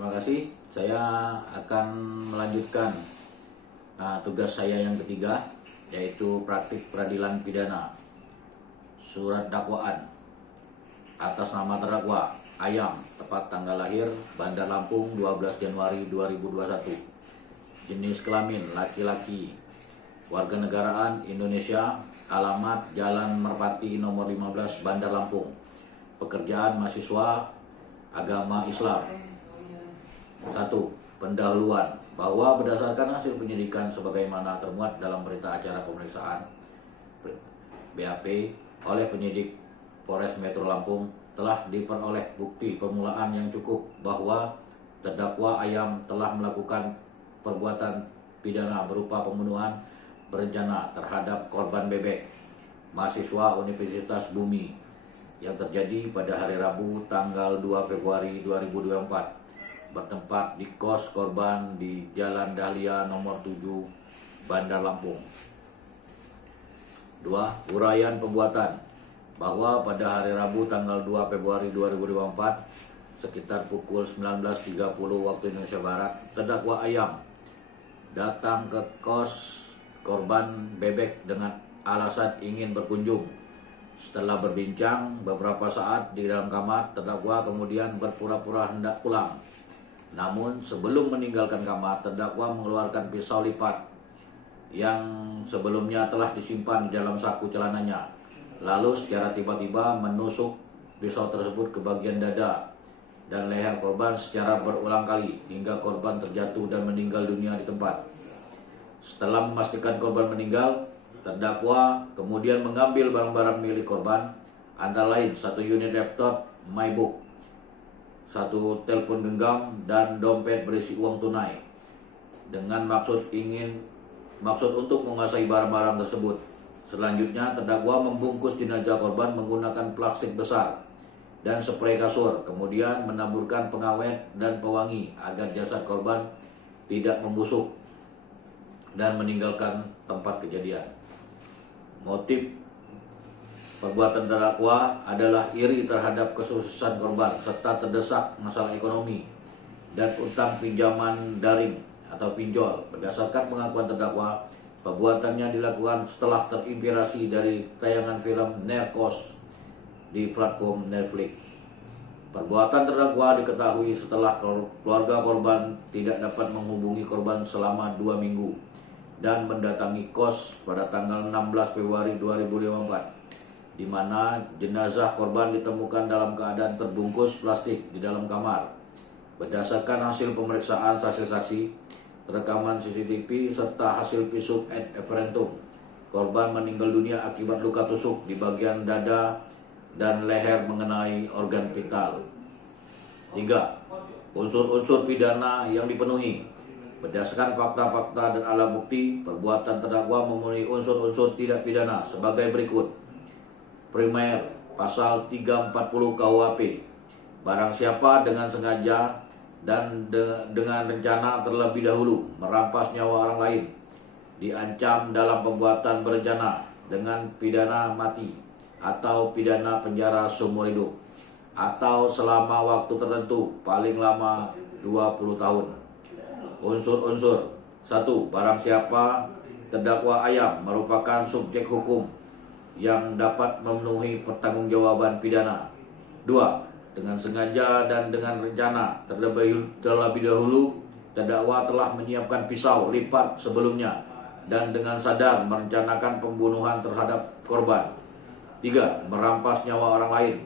Terima kasih. Saya akan melanjutkan tugas saya yang ketiga, yaitu praktik peradilan pidana. Surat dakwaan atas nama terdakwa Ayam, tepat tanggal lahir Bandar Lampung 12 Januari 2021. Jenis kelamin laki-laki, warganegaraan Indonesia, alamat Jalan Merpati nomor 15 Bandar Lampung. Pekerjaan mahasiswa, agama Islam. 1. Pendahuluan, bahwa berdasarkan hasil penyidikan sebagaimana termuat dalam berita acara pemeriksaan BAP oleh penyidik Polres Metro Lampung, telah diperoleh bukti permulaan yang cukup bahwa terdakwa Ayam telah melakukan perbuatan pidana berupa pembunuhan berencana terhadap korban Bebek, mahasiswa Universitas Bumi, yang terjadi pada hari Rabu tanggal 2 Februari 2024 bertempat di kos korban di Jalan Dahlia nomor 7 Bandar Lampung. 2. Uraian pembuatan, bahwa pada hari Rabu tanggal 2 Februari 2024 sekitar pukul 19.30 waktu Indonesia Barat, terdakwa Ayam datang ke kos korban Bebek dengan alasan ingin berkunjung. Setelah berbincang beberapa saat di dalam kamar, terdakwa kemudian berpura-pura hendak pulang. Namun sebelum meninggalkan kamar, terdakwa mengeluarkan pisau lipat yang sebelumnya telah disimpan di dalam saku celananya. Lalu secara tiba-tiba menusuk pisau tersebut ke bagian dada dan leher korban secara berulang kali hingga korban terjatuh dan meninggal dunia di tempat. Setelah memastikan korban meninggal, terdakwa kemudian mengambil barang-barang milik korban, antara lain 1 unit laptop MacBook, 1 telepon genggam, dan dompet berisi uang tunai dengan maksud untuk menguasai barang-barang tersebut. Selanjutnya, terdakwa membungkus jenazah korban menggunakan plastik besar dan spray kasur, kemudian menaburkan pengawet dan pewangi agar jasad korban tidak membusuk dan meninggalkan tempat kejadian. Motif perbuatan terdakwa adalah iri terhadap kesuksesan korban serta terdesak masalah ekonomi dan utang pinjaman daring atau pinjol. Berdasarkan pengakuan terdakwa, perbuatannya dilakukan setelah terinspirasi dari tayangan film Narcos di platform Netflix. Perbuatan terdakwa diketahui setelah keluarga korban tidak dapat menghubungi korban selama 2 minggu dan mendatangi kos pada tanggal 16 Februari 2024, di mana jenazah korban ditemukan dalam keadaan terbungkus plastik di dalam kamar. Berdasarkan hasil pemeriksaan saksi-saksi, rekaman CCTV, serta hasil visum et referendum, korban meninggal dunia akibat luka tusuk di bagian dada dan leher mengenai organ vital. 3. Unsur-unsur pidana yang dipenuhi. Berdasarkan fakta-fakta dan alat bukti, perbuatan terdakwa memenuhi unsur-unsur tidak pidana sebagai berikut. Primer, pasal 340 KUHP, barang siapa dengan sengaja dan dengan rencana terlebih dahulu merampas nyawa orang lain, diancam dalam perbuatan berencana dengan pidana mati atau pidana penjara seumur hidup atau selama waktu tertentu paling lama 20 tahun. Unsur-unsur. 1. Barang siapa terdakwa Ayam merupakan subjek hukum yang dapat memenuhi pertanggungjawaban pidana. 2. Dengan sengaja dan dengan rencana terlebih dahulu terdakwa telah menyiapkan pisau lipat sebelumnya dan dengan sadar merencanakan pembunuhan terhadap korban. 3. Merampas nyawa orang lain.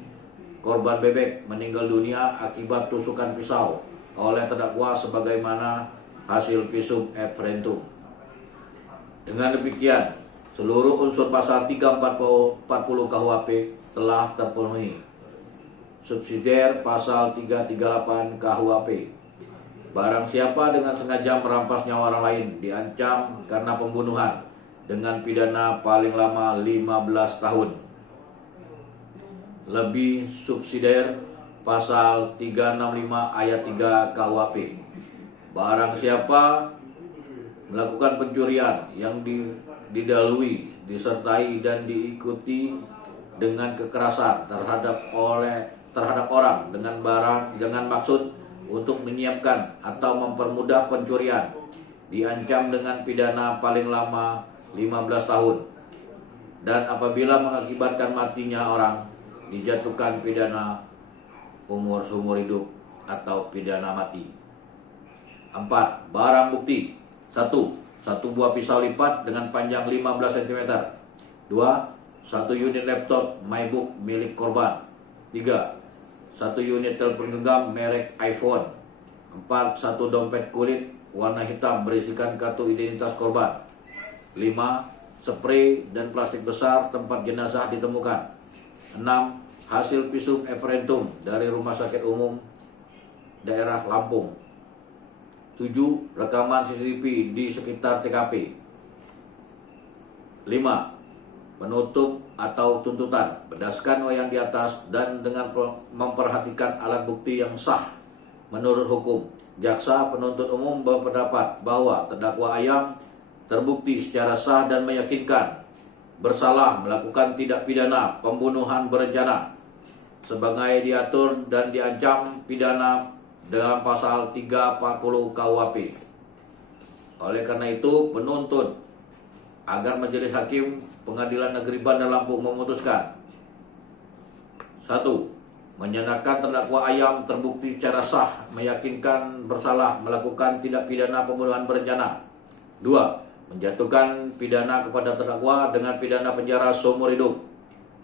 Korban Bebek meninggal dunia akibat tusukan pisau oleh terdakwa sebagaimana hasil visum et referendum. Dengan demikian, seluruh unsur pasal 340 KUHP telah terpenuhi. Subsidiar pasal 338 KUHP, barang siapa dengan sengaja merampas nyawa orang lain diancam karena pembunuhan dengan pidana paling lama 15 tahun. Lebih subsidiar pasal 365 ayat 3 KUHP, barang siapa melakukan pencurian yang didahului, disertai dan diikuti dengan kekerasan terhadap orang dengan maksud untuk menyiapkan atau mempermudah pencurian diancam dengan pidana paling lama 15 tahun, dan apabila mengakibatkan matinya orang dijatuhkan pidana umur seumur hidup atau pidana mati. 4. Barang bukti. 1. Satu buah pisau lipat dengan panjang 15 cm. 2. Satu unit laptop MacBook milik korban. 3. Satu unit telepon genggam merek iPhone. 4. Satu dompet kulit warna hitam berisikan kartu identitas korban. 5. Spray dan plastik besar tempat jenazah ditemukan. 6. Hasil visum referendum dari Rumah Sakit Umum Daerah Lampung. 7. Rekaman CCTV di sekitar TKP. 5. Penutup atau tuntutan berdasarkan yang di atas dan dengan memperhatikan alat bukti yang sah menurut hukum. Jaksa penuntut umum berpendapat bahwa terdakwa Ayam terbukti secara sah dan meyakinkan bersalah melakukan tindak pidana pembunuhan berencana sebagai diatur dan diancam pidana dalam pasal 340 KUHP. Oleh karena itu, penuntut agar Majelis Hakim Pengadilan Negeri Bandar Lampung memutuskan: 1. Menyatakan terdakwa Ayam terbukti secara sah meyakinkan bersalah melakukan tindak pidana pembunuhan berencana. 2. Menjatuhkan pidana kepada terdakwa dengan pidana penjara seumur hidup.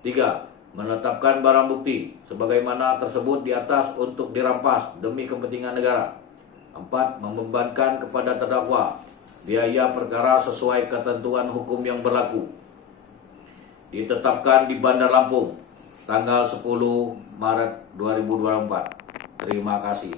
3. Menetapkan barang bukti sebagaimana tersebut di atas untuk dirampas demi kepentingan negara. 4. Membebankan kepada terdakwa biaya perkara sesuai ketentuan hukum yang berlaku. Ditetapkan di Bandar Lampung tanggal 10 Maret 2024. Terima kasih.